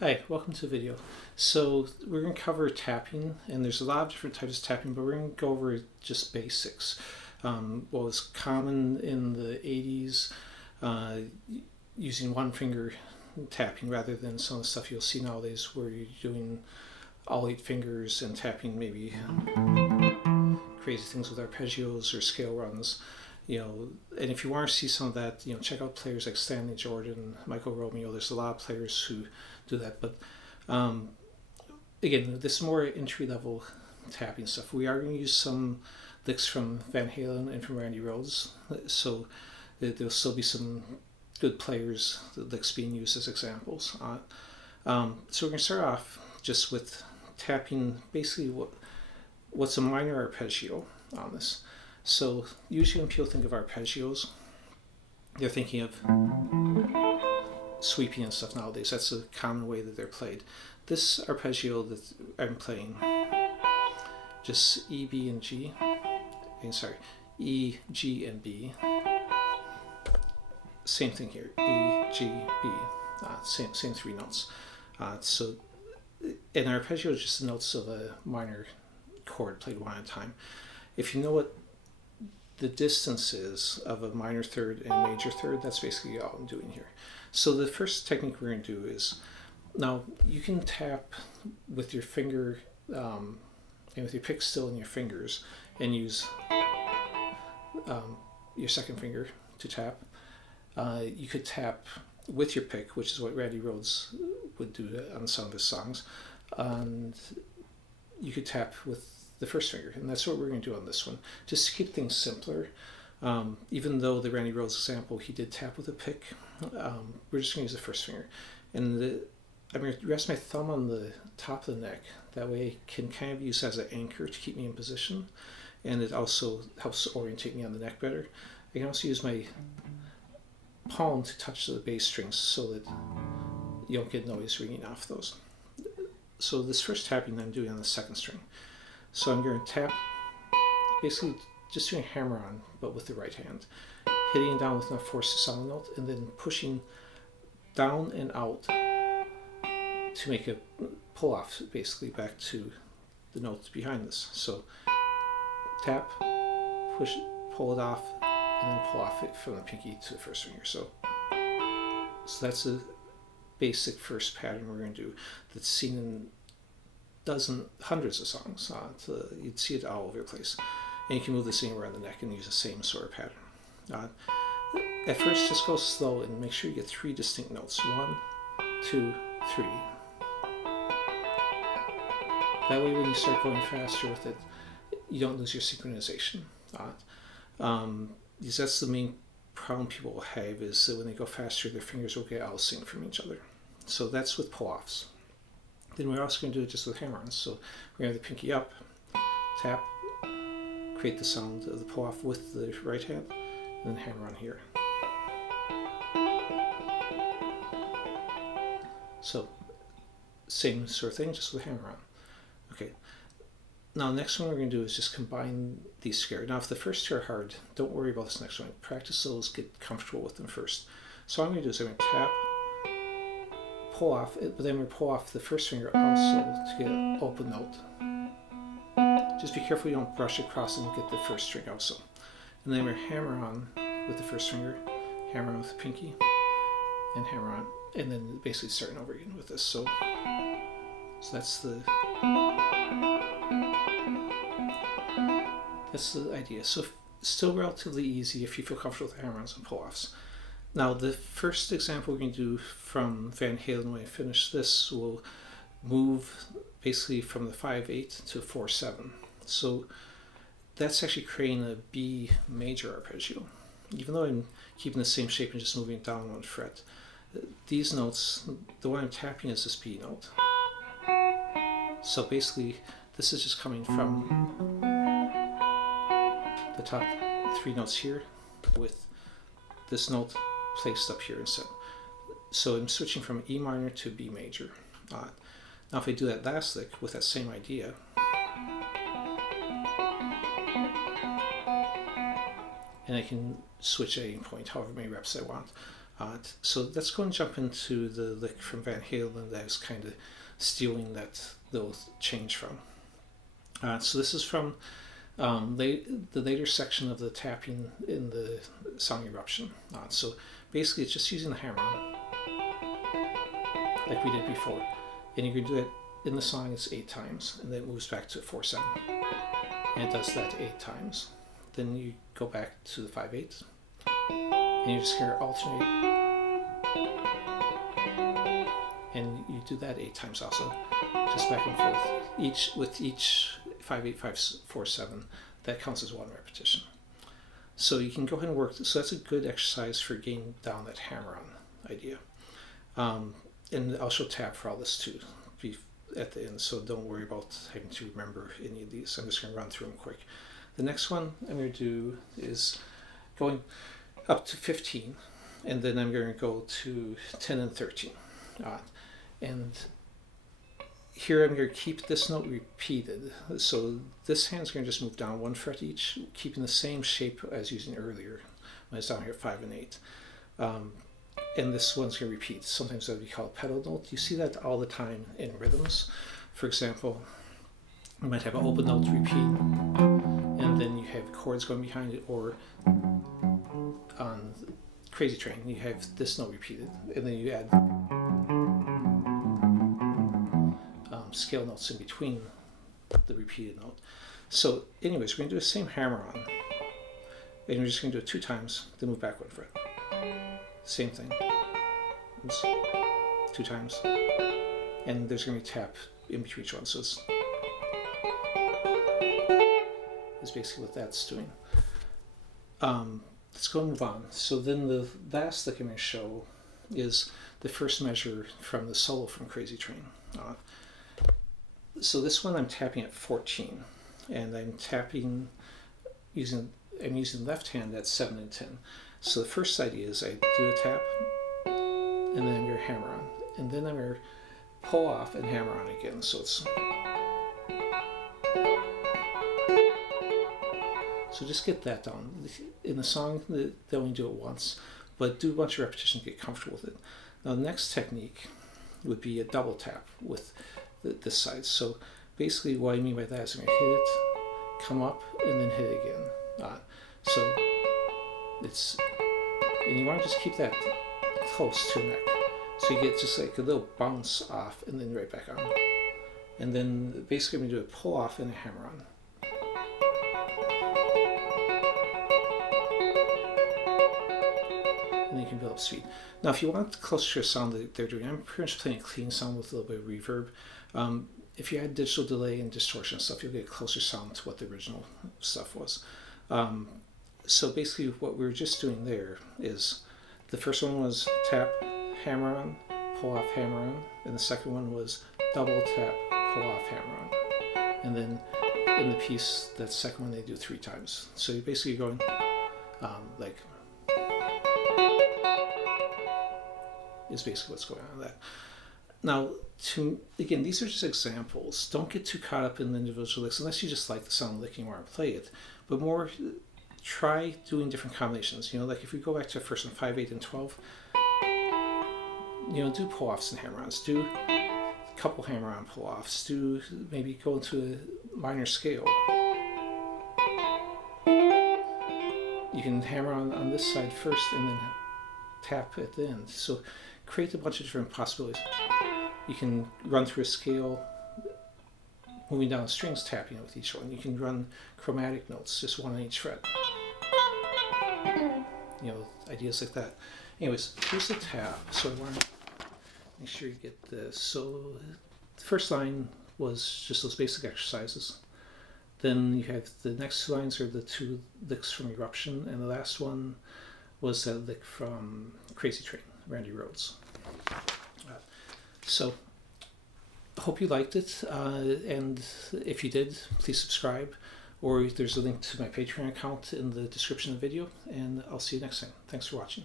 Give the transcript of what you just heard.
Hi, welcome to the video. So we're going to cover tapping, and there's a lot of different types of tapping, but we're going to go over just basics. What was common in the 80s, using one finger tapping rather than some of the stuff you'll see nowadays where you're doing all 8 fingers and tapping maybe crazy things with arpeggios or scale runs. And if you want to see some of that, check out players like Stanley Jordan, Michael Romeo. There's a lot of players who do that, but again, this is more entry level tapping stuff. We are going to use some licks from Van Halen and from Randy Rhoads, so there'll still be some good players, the licks being used as examples. So we're going to start off just with tapping basically what's a minor arpeggio on this. So usually when people think of arpeggios, they're thinking of sweeping and stuff nowadays. That's a common way that they're played. This arpeggio that I'm playing, just E, B, and G, E, G, and B. Same thing here, E, G, B, same 3 notes. So an arpeggio is just the notes of a minor chord played one at a time. If you know what the distance is of a minor third and a major third, that's basically all I'm doing here. So the first technique we're going to do is, now you can tap with your finger and with your pick still in your fingers and use your second finger to tap. You could tap with your pick, which is what Randy Rhoads would do on some of his songs, and you could tap with the first finger, and that's what we're going to do on this one, just to keep things simpler. Even though the Randy Rhoads example, he did tap with a pick, we're just going to use the first finger. And I'm going to rest my thumb on the top of the neck. That way I can kind of use as an anchor to keep me in position, and it also helps orientate me on the neck better. I can also use my palm to touch the bass strings so that you don't get noise ringing off those. So this first tapping I'm doing on the second string. So I'm going to tap, basically just doing a hammer on, but with the right hand, hitting down with enough force to sound the note, and then pushing down and out to make a pull off, basically back to the notes behind this. So tap, push, pull it off, and then pull off it from the pinky to the first finger. So that's a basic first pattern we're going to do that's seen in hundreds of songs. You'd see it all over the place, and you can move this anywhere on the neck and use the same sort of pattern. At first, just go slow and make sure you get 3 distinct notes. 1, 2, 3. That way, when you start going faster with it, you don't lose your synchronization. Because that's the main problem people will have, is that when they go faster, their fingers will get out of sync from each other. So that's with pull-offs. Then we're also going to do it just with hammer-ons. So we're going to have the pinky up, tap, create the sound of the pull-off with the right hand, and then hammer on here. So same sort of thing, just with hammer-on. Okay. Now the next one we're going to do is just combine these together. Now if the first 2 are hard, don't worry about this next one. Practice those, get comfortable with them first. So what I'm going to do is I'm going to tap, pull off it, but then we pull off the first finger also to get an open note. Just be careful you don't brush across and get the first string also. And then we hammer on with the first finger, hammer on with the pinky, and hammer on, and then basically starting over again with this. So that's the idea. So still relatively easy if you feel comfortable with the hammer-ons and pull-offs. Now the first example we're going to do from Van Halen, when I finish this, will move basically from the 5/8 to 4/7. So that's actually creating a B major arpeggio. Even though I'm keeping the same shape and just moving it down 1 fret, these notes, the one I'm tapping is this B note. So basically this is just coming from the top 3 notes here with this note placed up here instead. So I'm switching from E minor to B major. Now if I do that last lick with that same idea, and I can switch at any point, however many reps I want, So let's go and jump into the lick from Van Halen that I was kind of stealing that little change from. So this is from the later section of the tapping in the song Eruption. So basically it's just using the hammer like we did before. And you can do it in the song, it's 8 times, and then it moves back to 4/7. And it does that 8 times. Then you go back to the 5/8, and you're just going to alternate. And you do that 8 times also, just back and forth. With each 5/8, 5/4/7, that counts as 1 repetition. So you can go ahead and work. So that's a good exercise for getting down that hammer-on idea. And I'll show tab for all this too at the end, so don't worry about having to remember any of these. I'm just going to run through them quick. The next one I'm going to do is going up to 15, and then I'm going to go to 10 and 13. And here I'm going to keep this note repeated. So this hand's going to just move down 1 fret each, keeping the same shape as using earlier when it's down here at 5 and 8. And this one's going to repeat. Sometimes that would be called a pedal note. You see that all the time in rhythms. For example, you might have an open note repeat, and then you have chords going behind it, or on Crazy Train, you have this note repeated, and then you add scale notes in between the repeated note. So anyways, we're going to do the same hammer-on, and we're just going to do it 2 times, then move back 1 fret. Same thing. Oops. 2 times. And there's going to be tap in between each one. So it's basically what that's doing. Let's go and move on. So then the last lick I'm going to show is the first measure from the solo from Crazy Train. So this one I'm tapping at 14. And I'm tapping using left hand at 7 and 10. So the first idea is I do a tap, and then I'm going to hammer on, and then I'm going to pull off and hammer on again. So just get that down. In the song, they only do it once, but do a bunch of repetition to get comfortable with it. Now the next technique would be a double tap with this side. So basically what I mean by that is I'm going to hit it, come up, and then hit it again. And you want to just keep that close to your neck. So you get just like a little bounce off and then right back on. And then basically I'm going to do a pull off and a hammer on. And then you can build up speed. Now if you want closer to a sound that they're doing, I'm pretty much playing a clean sound with a little bit of reverb. If you add digital delay and distortion stuff, you'll get a closer sound to what the original stuff was. So basically what we were just doing there is the first one was tap, hammer on, pull off, hammer on, and the second one was double tap, pull off, hammer on. And then in the piece, that second one they do 3 times. So you're basically going like, is basically what's going on with that. Now, again, these are just examples. Don't get too caught up in the individual licks unless you just like the sound of the lick and you want to play it. But more, try doing different combinations. Like if we go back to first one, 5, 8, and 12, do pull-offs and hammer-ons. Do a couple hammer-on pull-offs. Do maybe go into a minor scale. You can hammer on this side first and then tap at the end. So create a bunch of different possibilities. You can run through a scale, moving down strings, tapping with each one. You can run chromatic notes, just 1 on each fret. Ideas like that. Anyways, here's the tab. So I want to make sure you get this. So the first line was just those basic exercises. Then you have the next 2 lines are the 2 licks from Eruption, and the last one was that lick from Crazy Train, Randy Rhoads. So I hope you liked it, and if you did, please subscribe, or there's a link to my Patreon account in the description of the video, and I'll see you next time. Thanks for watching.